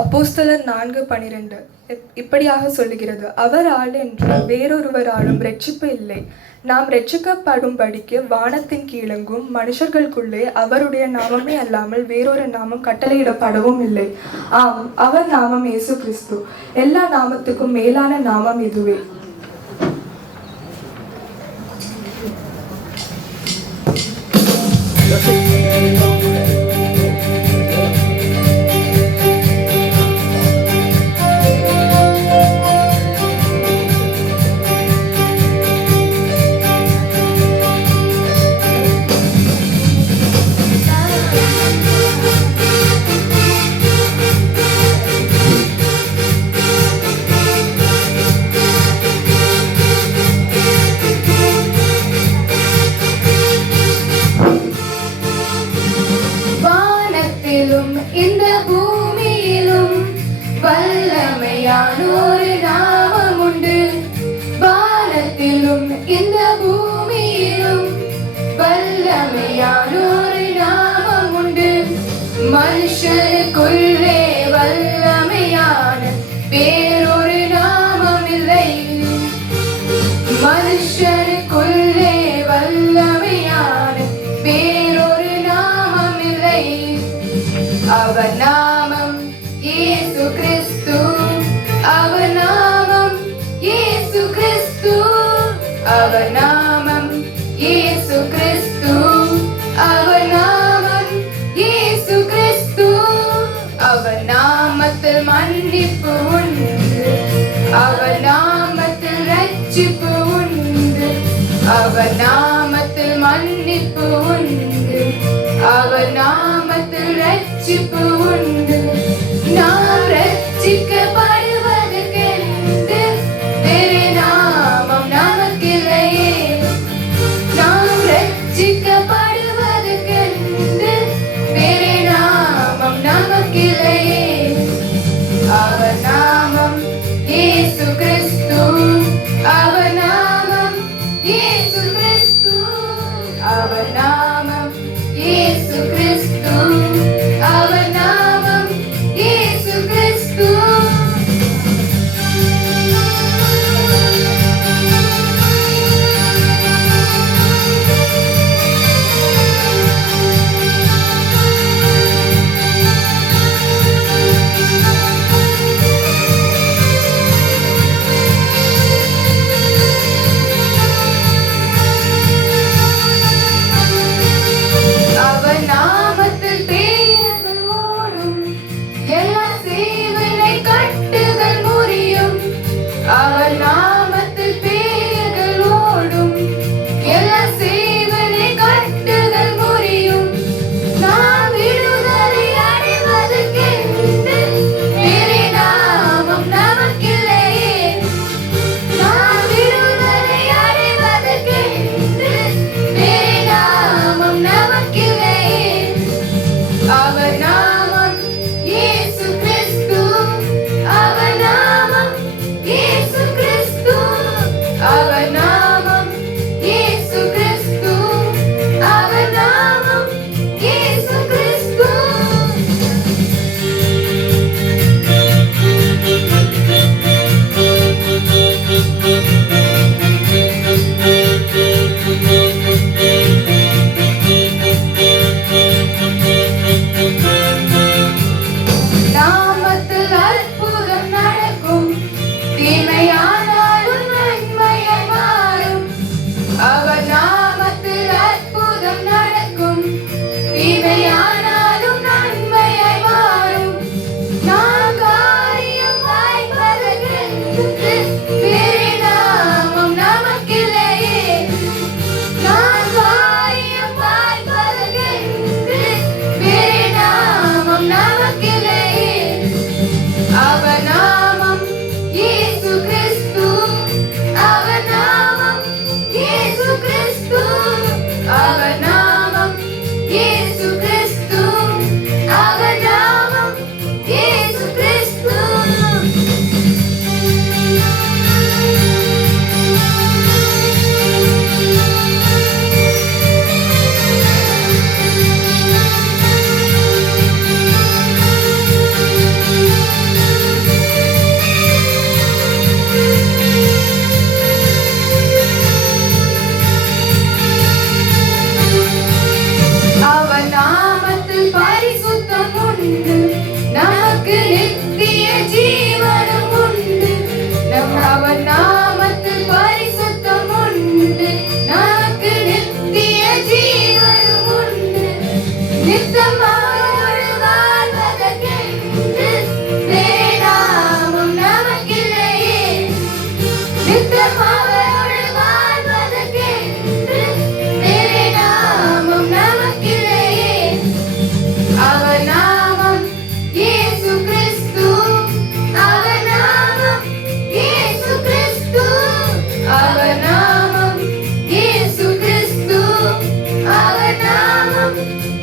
அப்போஸ்தலர் 4:12 இப்படியாக சொல்லுகிறது, அவரால் என்று வேறொருவராலும் இரட்சிப்பு இல்லை. நாம் இரட்சிக்கப்படும்படிக்கு வானத்தின் கீழெங்கும் மனுஷர்களுக்குள்ளே அவருடைய நாமமே அல்லாமல் வேறொரு நாமம் கட்டளையிடப்படவும் இல்லை. ஆம், அவர் நாமம் இயேசு கிறிஸ்து. எல்லா நாமத்துக்கும் மேலான நாமம் இதுவே. இந்த பூமியிலும் வல்லமையானோரு நாமம் உண்டு. வானத்திலும் இந்த பூமியிலும் வல்லமையானோரு நாமம் உண்டு. மனுஷனுக்குள்ளே வல்லமையான வேறொரு நாமம் இல்லை. மனுஷனுக்குள்ளே வல்லமையான வேறொரு நாமம் இல்லை. அவர் நாமம் இயேசு கிறிஸ்து. அவர் நாமம் இயேசு கிறிஸ்து. அவர் நாமம் இயேசு கிறிஸ்து. அவர் நாமம் இயேசு கிறிஸ்து. அவர் நாமத்தில் மன்னிப்பு உண்டு. அவர் நாமத்தில் ரட்சிப்பு உண்டு. அவர் நாமத்தில் மன்னிப்பு உண்டு. அவர் நாமத்தில் ரட்சிப்பு உண்டு. நாம் ரட்சிக்கப்படுவதற்கென்று வேறு நாமம் நமக்கில்லையே. நாம் ரட்சிக்கப்படுவதற்கென்று வேறு நாமம் நமக்கில்லையே. அவர் நாமம் இயேசு கிறிஸ்து. அவர் நாமம் இயேசு கிறிஸ்து. அவர் நாமம் இயேசு கிறிஸ்து. அவர் நாமம் இயேசு கிறிஸ்து. அவர் ஆ